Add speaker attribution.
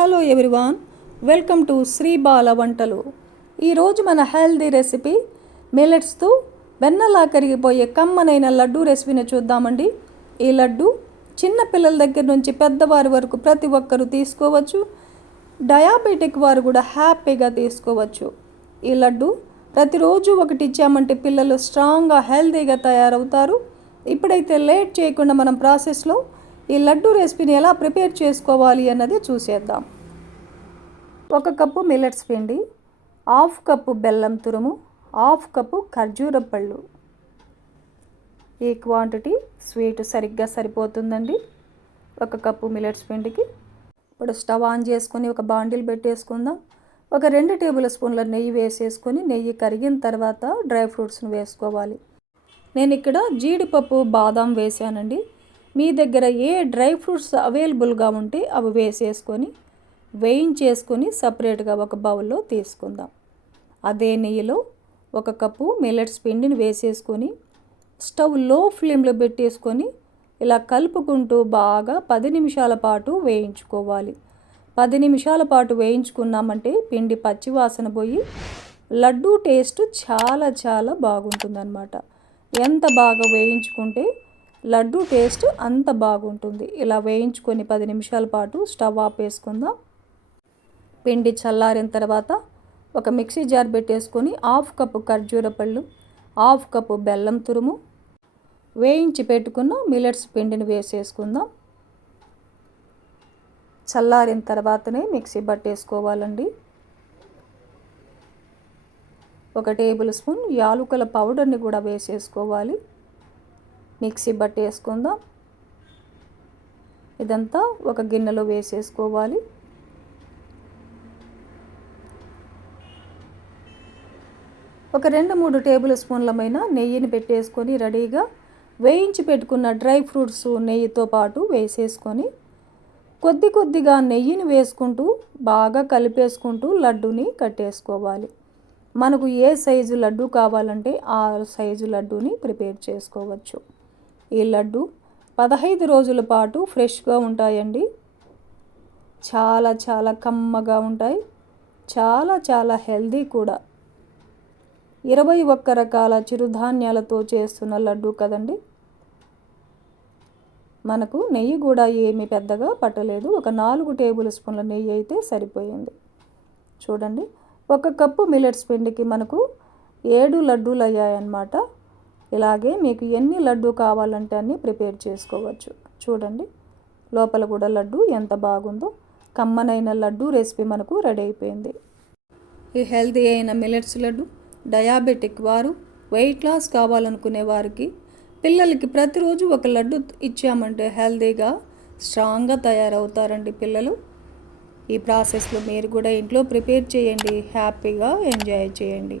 Speaker 1: Hello everyone welcome to Sri Bala Vantalu. ఈరోజు మన healthy recipe మిల్లెట్స్తో వెన్నలా కరిగిపోయే కమ్మనైన లడ్డు రెసిపీని చూద్దామండి. ఈ లడ్డు చిన్న పిల్లల దగ్గర నుంచి పెద్దవారి వరకు ప్రతి ఒక్కరూ తీసుకోవచ్చు. డయాబెటిక్ వారు కూడా హ్యాపీగా తీసుకోవచ్చు. ఈ లడ్డు ప్రతిరోజు ఒకటి ఇచ్చామంటే పిల్లలు స్ట్రాంగ్గా హెల్దీగా తయారవుతారు. ఇప్పుడైతే లేట్ చేయకుండా మనం ప్రాసెస్లో ఈ లడ్డు రెసిపీని ఎలా ప్రిపేర్ చేసుకోవాలి అన్నది చూసేద్దాం. ఒక కప్పు మిల్లెట్స్ పిండి హాఫ్ కప్పు బెల్లం తురుము హాఫ్ కప్పు ఖర్జూర పళ్ళు. ఈ క్వాంటిటీ స్వీట్ సరిగ్గా సరిపోతుందండి. ఒక కప్పు మిల్లెట్స్ పిండికి ఇప్పుడు స్టవ్ ఆన్ చేసుకొని ఒక బాండిల్ పెట్టేసుకుందాం. ఒక రెండు టేబుల్ స్పూన్ల నెయ్యి వేసేసుకొని నెయ్యి కరిగిన తర్వాత డ్రై ఫ్రూట్స్ని వేసుకోవాలి. నేను ఇక్కడ జీడిపప్పు బాదం వేసానండి మీ దగ్గర ఏ డ్రై ఫ్రూట్స్ అవైలబుల్గా ఉంటే అవి వేసేసుకొని వేయించేసుకొని సపరేట్గా ఒక బౌల్లో తీసుకుందాం. అదే నెయ్యిలో ఒక కప్పు మిల్లెట్స్ పిండిని వేసేసుకొని స్టవ్లో ఫ్లేమ్లో పెట్టేసుకొని ఇలా కలుపుకుంటూ బాగా పది నిమిషాల పాటు వేయించుకోవాలి. పది నిమిషాల పాటు వేయించుకున్నామంటే పిండి పచ్చివాసన పోయి లడ్డూ టేస్ట్ చాలా చాలా బాగుంటుందన్నమాట. ఎంత బాగా వేయించుకుంటే లడ్డు టేస్ట్ అంత బాగుంటుంది. ఇలా వేయించుకొని పది నిమిషాల పాటు స్టవ్ ఆపేసుకుందాం పిండి చల్లారిన తర్వాత ఒక మిక్సీ జార్ పెట్టేసుకొని హాఫ్ కప్పు ఖర్జూర పళ్ళు హాఫ్ కప్పు బెల్లం తురుము వేయించి పెట్టుకున్న మిల్లెట్స్ పిండిని వేసేసుకుందాం. చల్లారిన తర్వాతనే మిక్సీ పట్టేసుకోవాలండి. ఒక టేబుల్ స్పూన్ యాలుకల పౌడర్ని కూడా వేసేసుకోవాలి. మిక్సీ పట్టేసుకుందాం ఇదంతా ఒక గిన్నెలో వేసేసుకోవాలి. ఒక రెండు మూడు టేబుల్ స్పూన్లమైన నెయ్యిని పెట్టేసుకొని రెడీగా వేయించి పెట్టుకున్న డ్రై ఫ్రూట్స్ నెయ్యితో పాటు వేసేసుకొని కొద్ది కొద్దిగా నెయ్యిని వేసుకుంటూ బాగా కలిపేసుకుంటూ లడ్డూని కట్టేసుకోవాలి. మనకు ఏ సైజు లడ్డు కావాలంటే ఆ సైజు లడ్డూని ప్రిపేర్ చేసుకోవచ్చు. ఈ లడ్డు పదహైదు రోజుల పాటు ఫ్రెష్గా ఉంటాయండి. చాలా చాలా కమ్మగా ఉంటాయి. చాలా చాలా హెల్దీ కూడా. ఇరవై ఒక్క రకాల చిరుధాన్యాలతో చేస్తున్న లడ్డు కదండి. మనకు నెయ్యి కూడా ఏమీ పెద్దగా పట్టలేదు. ఒక నాలుగు టేబుల్ స్పూన్ల నెయ్యి అయితే సరిపోయింది. చూడండి. ఒక కప్పు మిల్లెట్స్ పిండికి మనకు ఏడు లడ్డూలు అయ్యాయన్నమాట ఇలాగే మీకు ఎన్ని లడ్డు కావాలంటే అన్ని ప్రిపేర్ చేసుకోవచ్చు. చూడండి. లోపల కూడా లడ్డు ఎంత బాగుందో. కమ్మనైన లడ్డు రెసిపీ మనకు రెడీ అయిపోయింది. ఈ హెల్తీ అయిన మిలెట్స్ లడ్డు డయాబెటిక్ వారు వెయిట్ లాస్ కావాలనుకునే వారికి పిల్లలకి ప్రతిరోజు ఒక లడ్డు ఇచ్చామంటే హెల్తీగా స్ట్రాంగ్గా తయారవుతారండి పిల్లలు. ఈ ప్రాసెస్లో మీరు కూడా ఇంట్లో ప్రిపేర్ చేయండి. హ్యాపీగా ఎంజాయ్ చేయండి.